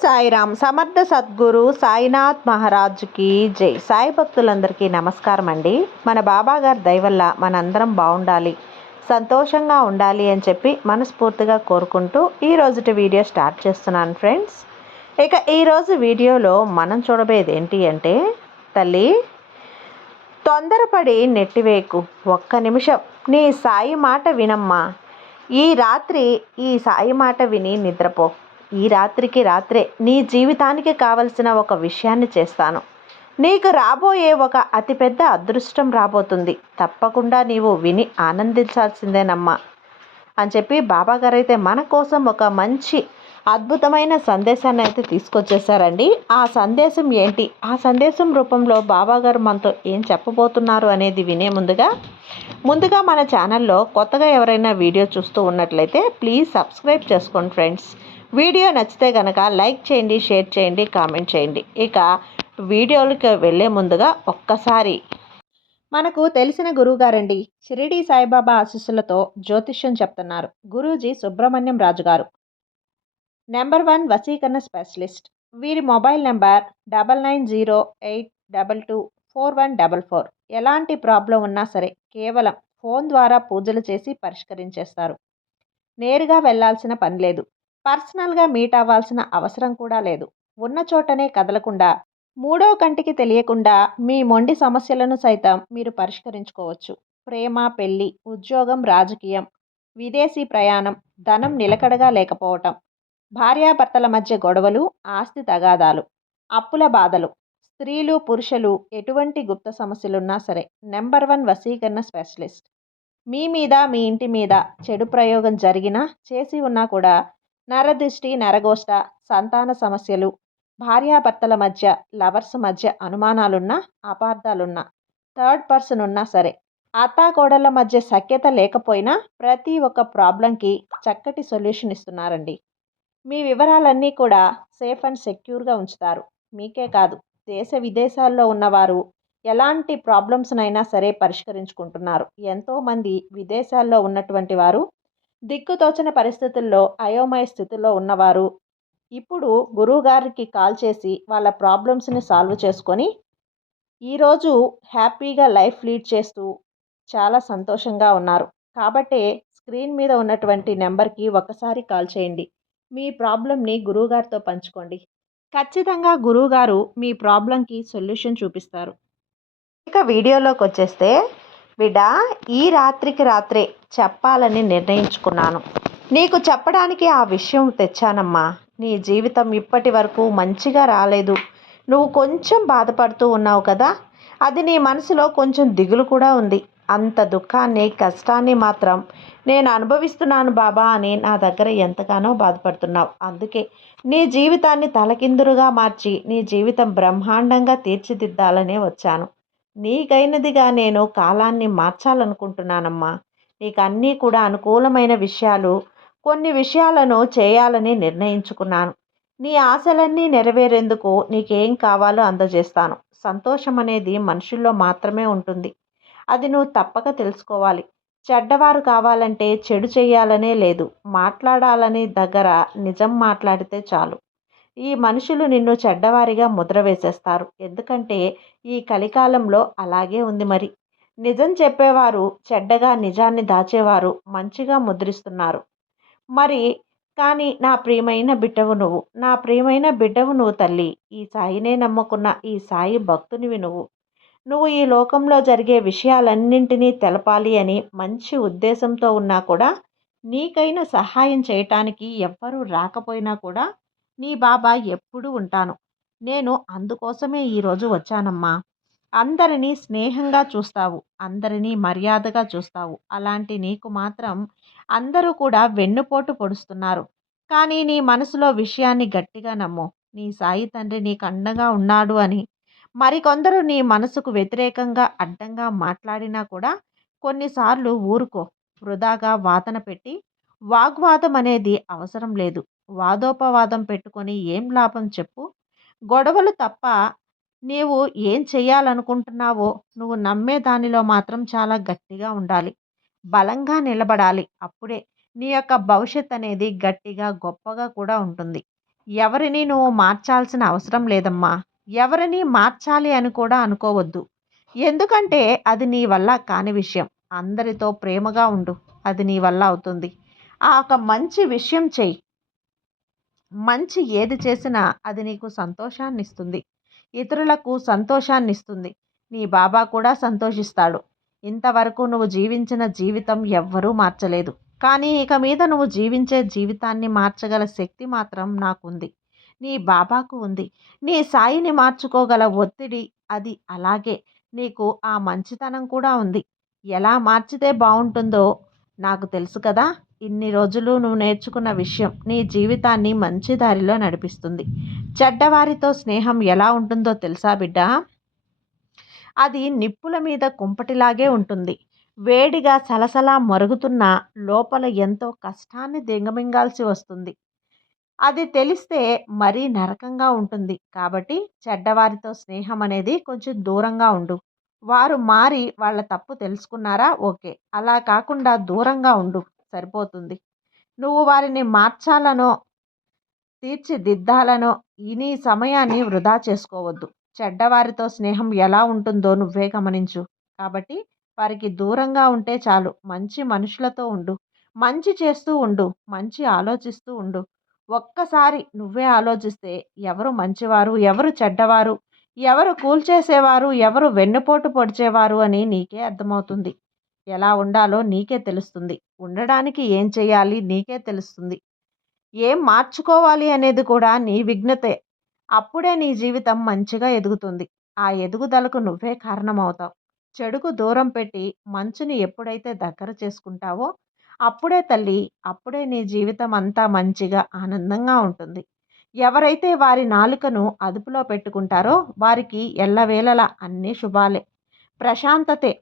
సాయిరామ్. సమర్థ సద్గురు సాయినాథ్ మహారాజుకి జై. సాయి భక్తులందరికీ నమస్కారం అండి. మన బాబా గారి దయ వల్ల మనందరం బాగుండాలి, సంతోషంగా ఉండాలి అని చెప్పి మనస్ఫూర్తిగా కోరుకుంటూ ఈ రోజుటి వీడియో స్టార్ట్ చేస్తున్నాను ఫ్రెండ్స్. ఇక ఈరోజు వీడియోలో మనం చూడబోయేది ఏంటి అంటే, తల్లి తొందరపడి నెట్టివేకు, ఒక్క నిమిషం నీ సాయి మాట వినమ్మా. ఈ రాత్రి ఈ సాయి మాట విని నిద్రపో. ఈ రాత్రికి రాత్రే నీ జీవితానికి కావలసిన ఒక విషయాన్ని చేస్తాను. నీకు రాబోయే ఒక అతిపెద్ద అదృష్టం రాబోతుంది. తప్పకుండా నీవు విని ఆనందించాల్సిందేనమ్మా అని చెప్పి బాబాగారు అయితే మన కోసం ఒక మంచి అద్భుతమైన సందేశాన్ని అయితే తీసుకొచ్చేసారండి. ఆ సందేశం ఏంటి, ఆ సందేశం రూపంలో బాబాగారు మనతో ఏం చెప్పబోతున్నారు అనేది వినే ముందుగా మన ఛానల్లో కొత్తగా ఎవరైనా వీడియో చూస్తూ ఉన్నట్లయితే ప్లీజ్ సబ్స్క్రైబ్ చేసుకోండి ఫ్రెండ్స్. వీడియో నచ్చితే కనుక లైక్ చేయండి, షేర్ చేయండి, కామెంట్ చేయండి. ఇక వీడియోలకు వెళ్ళే ముందుగా ఒక్కసారి మనకు తెలిసిన గురువుగారండి, షిరిడి సాయిబాబా ఆశీస్సులతో జ్యోతిష్యం చెప్తున్నారు గురూజీ సుబ్రహ్మణ్యం రాజు గారు, నెంబర్ 1 వశీకరణ స్పెషలిస్ట్. వీరి మొబైల్ నెంబర్ 9908224144. ఎలాంటి ప్రాబ్లం ఉన్నా సరే కేవలం ఫోన్ ద్వారా పూజలు చేసి పరిష్కరించేస్తారు. నేరుగా వెళ్లాల్సిన పని లేదు. పర్సనల్గా మీట్ అవ్వాల్సిన అవసరం కూడా లేదు. ఉన్న చోటనే కదలకుండా, మూడో కంటికి తెలియకుండా మీ మొండి సమస్యలను సైతం మీరు పరిష్కరించుకోవచ్చు. ప్రేమ, పెళ్లి, ఉద్యోగం, రాజకీయం, విదేశీ ప్రయాణం, ధనం నిలకడగా లేకపోవటం, భార్యాభర్తల మధ్య గొడవలు, ఆస్తి తగాదాలు, అప్పుల బాధలు, స్త్రీలు పురుషులు ఎటువంటి గుప్త సమస్యలున్నా సరే నెంబర్ 1 వశీకరణ స్పెషలిస్ట్. మీ మీద, మీ ఇంటి మీద చెడు ప్రయోగం జరిగినా, చేసి ఉన్నా కూడా నరదృష్టి, నరగోష్ట, సంతాన సమస్యలు, భార్యాభర్తల మధ్య, లవర్స్ మధ్య అనుమానాలున్నా, అపార్థాలున్నా, థర్డ్ పర్సన్ ఉన్నా సరే, అత్తాకోడళ్ళ మధ్య సఖ్యత లేకపోయినా ప్రతి ఒక్క ప్రాబ్లంకి చక్కటి సొల్యూషన్ ఇస్తున్నారండి. మీ వివరాలన్నీ కూడా సేఫ్ అండ్ సెక్యూర్గా ఉంచుతారు. మీకే కాదు, దేశ విదేశాల్లో ఉన్నవారు ఎలాంటి ప్రాబ్లమ్స్నైనా సరే పరిష్కరించుకుంటున్నారు. ఎంతోమంది విదేశాల్లో ఉన్నటువంటి వారు దిక్కుతోచని పరిస్థితుల్లో, అయోమయ స్థితిలో ఉన్నవారు ఇప్పుడు గురువుగారికి కాల్ చేసి వాళ్ళ ప్రాబ్లమ్స్ని సాల్వ్ చేసుకొని ఈరోజు హ్యాపీగా లైఫ్ లీడ్ చేస్తూ చాలా సంతోషంగా ఉన్నారు. కాబట్టే స్క్రీన్ మీద ఉన్నటువంటి నెంబర్కి ఒకసారి కాల్ చేయండి. మీ ప్రాబ్లంని గురువుగారితో పంచుకోండి. ఖచ్చితంగా గురువుగారు మీ ప్రాబ్లంకి సొల్యూషన్ చూపిస్తారు. ఇక వీడియోలోకి వచ్చేస్తే, బిడ్డ ఈ రాత్రికి రాత్రే చెప్పాలని నిర్ణయించుకున్నాను. నీకు చెప్పడానికి ఆ విషయం తెచ్చానమ్మా. నీ జీవితం ఇప్పటి వరకు మంచిగా రాలేదు. నువ్వు కొంచెం బాధపడుతూ ఉన్నావు కదా, అది నీ మనసులో కొంచెం దిగులు కూడా ఉంది. అంత దుఃఖాన్ని, కష్టాన్ని మాత్రం నేను అనుభవిస్తున్నాను బాబా అని నా దగ్గర ఎంతగానో బాధపడుతున్నావు. అందుకే నీ జీవితాన్ని తలకిందులుగా మార్చి నీ జీవితం బ్రహ్మాండంగా తీర్చిదిద్దాలనే వచ్చాను. నీకైనదిగా నేను కాలాన్ని మార్చాలనుకుంటున్నానమ్మా. నీకు అన్నీ కూడా అనుకూలమైన విషయాలు, కొన్ని విషయాలను చేయాలని నిర్ణయించుకున్నాను. నీ ఆశలన్నీ నెరవేరేందుకు నీకేం కావాలో అందజేస్తాను. సంతోషం అనేది మనుషుల్లో మాత్రమే ఉంటుంది. అది నువ్వు తప్పక తెలుసుకోవాలి. చెడ్డవారు కావాలంటే చెడు చేయాలనే లేదు, మాట్లాడాలని దగ్గర నిజం మాట్లాడితే చాలు. ఈ మనుషులు నిన్ను చెడ్డవారిగా ముద్ర వేసేస్తారు. ఎందుకంటే ఈ కలికాలంలో అలాగే ఉంది. మరి నిజం చెప్పేవారు చెడ్డగా, నిజాన్ని దాచేవారు మంచిగా ముద్రిస్తున్నారు. మరి కానీ నా ప్రియమైన బిడ్డవు నువ్వు, నా ప్రియమైన బిడ్డవు నువ్వు తల్లి. ఈ సాయినే నమ్ముకున్న ఈ సాయి భక్తునివి నువ్వు. నువ్వు ఈ లోకంలో జరిగే విషయాలన్నింటినీ తెలపాలి అని మంచి ఉద్దేశంతో ఉన్నా కూడా, నీకైన సహాయం చేయటానికి ఎవ్వరూ రాకపోయినా కూడా నీ బాబా ఎప్పుడూ ఉంటాను. నేను అందుకోసమే ఈరోజు వచ్చానమ్మా. అందరినీ స్నేహంగా చూస్తావు, అందరినీ మర్యాదగా చూస్తావు. అలాంటి నీకు మాత్రం అందరూ కూడా వెన్నుపోటు పొడుస్తున్నారు. కానీ నీ మనసులో విషయాన్ని గట్టిగా నమ్ము. నీ సాయి తండ్రి నీకు అండగా ఉన్నాడు అని. మరికొందరు నీ మనసుకు వ్యతిరేకంగా, అడ్డంగా మాట్లాడినా కూడా కొన్నిసార్లు ఊరుకో. వృధాగా వాదన పెట్టి వాగ్వాదం అనేది అవసరం లేదు. వాదోపవాదం పెట్టుకొని ఏం లాభం చెప్పు. గొడవలు తప్ప నీవు ఏం చెయ్యాలనుకుంటున్నావో నువ్వు నమ్మే దానిలో మాత్రం చాలా గట్టిగా ఉండాలి, బలంగా నిలబడాలి. అప్పుడే నీ యొక్క భవిష్యత్ అనేది గట్టిగా, గొప్పగా కూడా ఉంటుంది. ఎవరిని నువ్వు మార్చాల్సిన అవసరం లేదమ్మా. ఎవరిని మార్చాలి అని కూడా అనుకోవద్దు. ఎందుకంటే అది నీ వల్ల కాని విషయం. అందరితో ప్రేమగా ఉండు. అది నీ వల్ల అవుతుంది. ఒక మంచి విషయం చెయ్యి. మంచి ఏది చేసినా అది నీకు సంతోషాన్నిస్తుంది. ఇతరులకు సంతోషాన్నిస్తుంది. నీ బాబా కూడా సంతోషిస్తాడు. ఇంతవరకు నువ్వు జీవించిన జీవితం ఎవ్వరూ మార్చలేదు. కానీ ఇక మీద నువ్వు జీవించే జీవితాన్ని మార్చగల శక్తి మాత్రం నాకుంది. నీ బాబాకు ఉంది. నీ సాయిని మార్చుకోగల ఒత్తిడి అది అలాగే. నీకు ఆ మంచితనం కూడా ఉంది. ఎలా మార్చితే బావుంటుందో నాకు తెలుసు కదా! ఇన్ని రోజులు నువ్వు నేర్చుకున్న విషయం నీ జీవితాన్ని మంచి దారిలో నడిపిస్తుంది. చెడ్డవారితో స్నేహం ఎలా ఉంటుందో తెలుసా బిడ్డా? అది నిప్పుల మీద కుంపటిలాగే ఉంటుంది. వేడిగా సలసలా మరుగుతున్న లోపల ఎంతో కష్టాన్ని దిగమింగాల్సి వస్తుంది. అది తెలిస్తే మరీ నరకంగా ఉంటుంది. కాబట్టి చెడ్డవారితో స్నేహం అనేది కొంచెం దూరంగా ఉండు. వారు మారి వాళ్ళ తప్పు తెలుసుకున్నారా? ఓకే. అలా కాకుండా దూరంగా ఉండు. సరిపోతుంది. నువ్వు వారిని మార్చాలనో, తీర్చిదిద్దాలనో నీ సమయాన్ని వృధా చేసుకోవద్దు. చెడ్డవారితో స్నేహం ఎలా ఉంటుందో నువ్వే గమనించు. కాబట్టి వారికి దూరంగా ఉంటే చాలు. మంచి మనుషులతో ఉండు. మంచి చేస్తూ ఉండు. మంచి ఆలోచిస్తూ ఉండు. ఒక్కసారి నువ్వే ఆలోచిస్తే ఎవరు మంచివారు, ఎవరు చెడ్డవారు, ఎవరు కూల్చేసేవారు, ఎవరు వెన్నుపోటు పొడిచేవారు అని నీకే అర్థమవుతుంది. ఎలా ఉండాలో నీకే తెలుస్తుంది. ఉండడానికి ఏం చేయాలి నీకే తెలుస్తుంది. ఏం మార్చుకోవాలి అనేది కూడా నీ విఘ్నతే. అప్పుడే నీ జీవితం మంచిగా ఎదుగుతుంది. ఆ ఎదుగుదలకు నువ్వే కారణమవుతావు. చెడుకు దూరం పెట్టి మంచుని ఎప్పుడైతే దగ్గర చేసుకుంటావో అప్పుడే తల్లి, అప్పుడే నీ జీవితం అంతా మంచిగా ఆనందంగా ఉంటుంది. ఎవరైతే వారి నాలుకను అదుపులో పెట్టుకుంటారో వారికి ఎల్లవేళలా అన్నీ శుభాలే. ప్రశాంతతే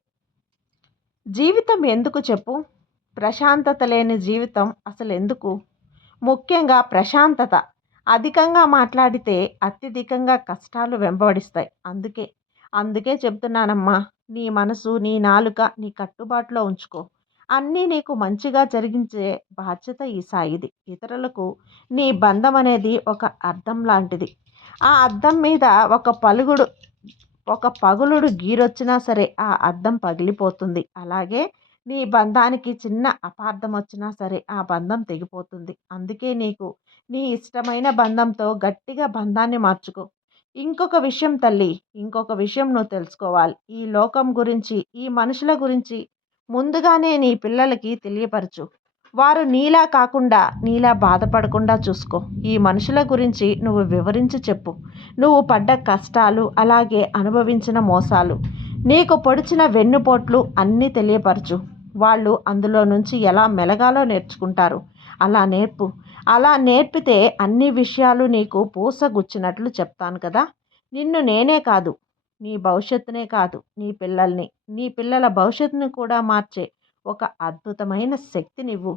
జీవితం ఎందుకు చెప్పు? ప్రశాంతత లేని జీవితం అసలెందుకు? ముఖ్యంగా ప్రశాంతత. అధికంగా మాట్లాడితే అత్యధికంగా కష్టాలు వెంబడిస్తాయి. అందుకే చెప్తున్నానమ్మా. నీ మనసు, నీ నాలుక నీ కట్టుబాటులో ఉంచుకో. అన్నీ నీకు మంచిగా జరిగించే బాధ్యత ఈ సాయిది. ఇతరులకు నీ బంధం అనేది ఒక అద్దం లాంటిది. ఆ అద్దం మీద ఒక పగులుడు గీరొచ్చినా సరే ఆ అద్దం పగిలిపోతుంది. అలాగే నీ బంధానికి చిన్న అపార్థం వచ్చినా సరే ఆ బంధం తెగిపోతుంది. అందుకే నీకు నీ ఇష్టమైన బంధంతో గట్టిగా బంధాన్ని మార్చుకో. ఇంకొక విషయం తల్లి, ఇంకొక విషయం నువ్వు తెలుసుకోవాలి. ఈ లోకం గురించి, ఈ మనుషుల గురించి ముందుగానే నీ పిల్లలకి తెలియపరచు. వారు నీలా కాకుండా, నీలా బాధపడకుండా చూసుకో. ఈ మనుషుల గురించి నువ్వు వివరించి చెప్పు. నువ్వు పడ్డ కష్టాలు, అలాగే అనుభవించిన మోసాలు, నీకు పొడిచిన వెన్నుపోట్లు అన్నీ తెలియపరచు. వాళ్ళు అందులో నుంచి ఎలా మెలగాలో నేర్చుకుంటారు. అలా నేర్పు. అలా నేర్పితే అన్ని విషయాలు నీకు పూసగుచ్చినట్లు చెప్తాను కదా. నిన్ను నేనే కాదు, నీ భవిష్యత్తునే కాదు, నీ పిల్లల భవిష్యత్తుని కూడా మార్చే ఒక అద్భుతమైన శక్తినివ్వు.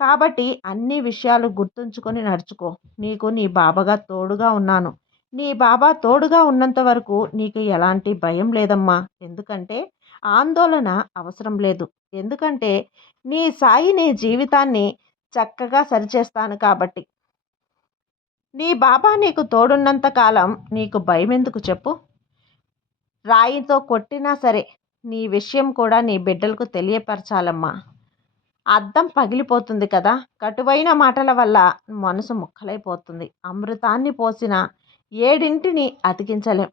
కాబట్టి అన్ని విషయాలు గుర్తుంచుకొని నడుచుకో. నీకు నీ బాబాగా తోడుగా ఉన్నాను. నీ బాబా తోడుగా ఉన్నంత వరకు నీకు ఎలాంటి భయం లేదమ్మా. ఎందుకంటే ఆందోళన అవసరం లేదు. ఎందుకంటే నీ సాయి నీ జీవితాన్ని చక్కగా సరిచేస్తాను కాబట్టి. నీ బాబా నీకు తోడున్నంత కాలం నీకు భయం ఎందుకు చెప్పు? రాయితో కొట్టినా సరే నీ విషయం కూడా నీ బిడ్డలకు తెలియపరచాలమ్మా. అద్దం పగిలిపోతుంది కదా. కటువైన మాటల వల్ల మనసు ముక్కలైపోతుంది. అమృతాన్ని పోసిన ఏడింటిని అతికించలేం.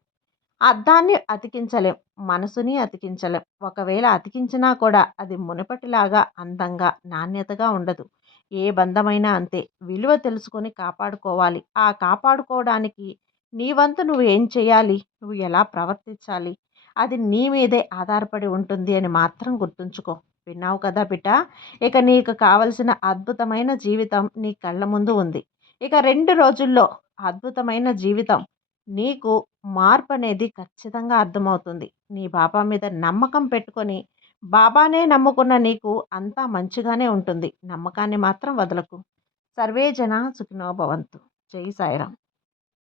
అద్దాన్ని అతికించలేం. మనసుని అతికించలేం. ఒకవేళ అతికించినా కూడా అది మునుపటిలాగా అందంగా, నాణ్యతగా ఉండదు. ఏ బంధమైనా అంతే. విలువ తెలుసుకొని కాపాడుకోవాలి. ఆ కాపాడుకోవడానికి నీ వంతు నువ్వు ఏం చేయాలి? నువ్వు ఎలా ప్రవర్తించాలి? అది నీ మీదే ఆధారపడి ఉంటుంది అని మాత్రం గుర్తుంచుకో. విన్నావు కదా బిడ్డ. ఇక నీకు కావలసిన అద్భుతమైన జీవితం నీ కళ్ళ ముందు ఉంది. ఇక 2 రోజుల్లో అద్భుతమైన జీవితం నీకు మార్పు అనేది ఖచ్చితంగా అర్థమవుతుంది. నీ బాబా మీద నమ్మకం పెట్టుకొని బాబానే నమ్ముకున్న నీకు అంతా మంచిగానే ఉంటుంది. నమ్మకాన్ని మాత్రం వదలకు. సర్వే జన సుఖినో భవంతు. జై సాయిరాం.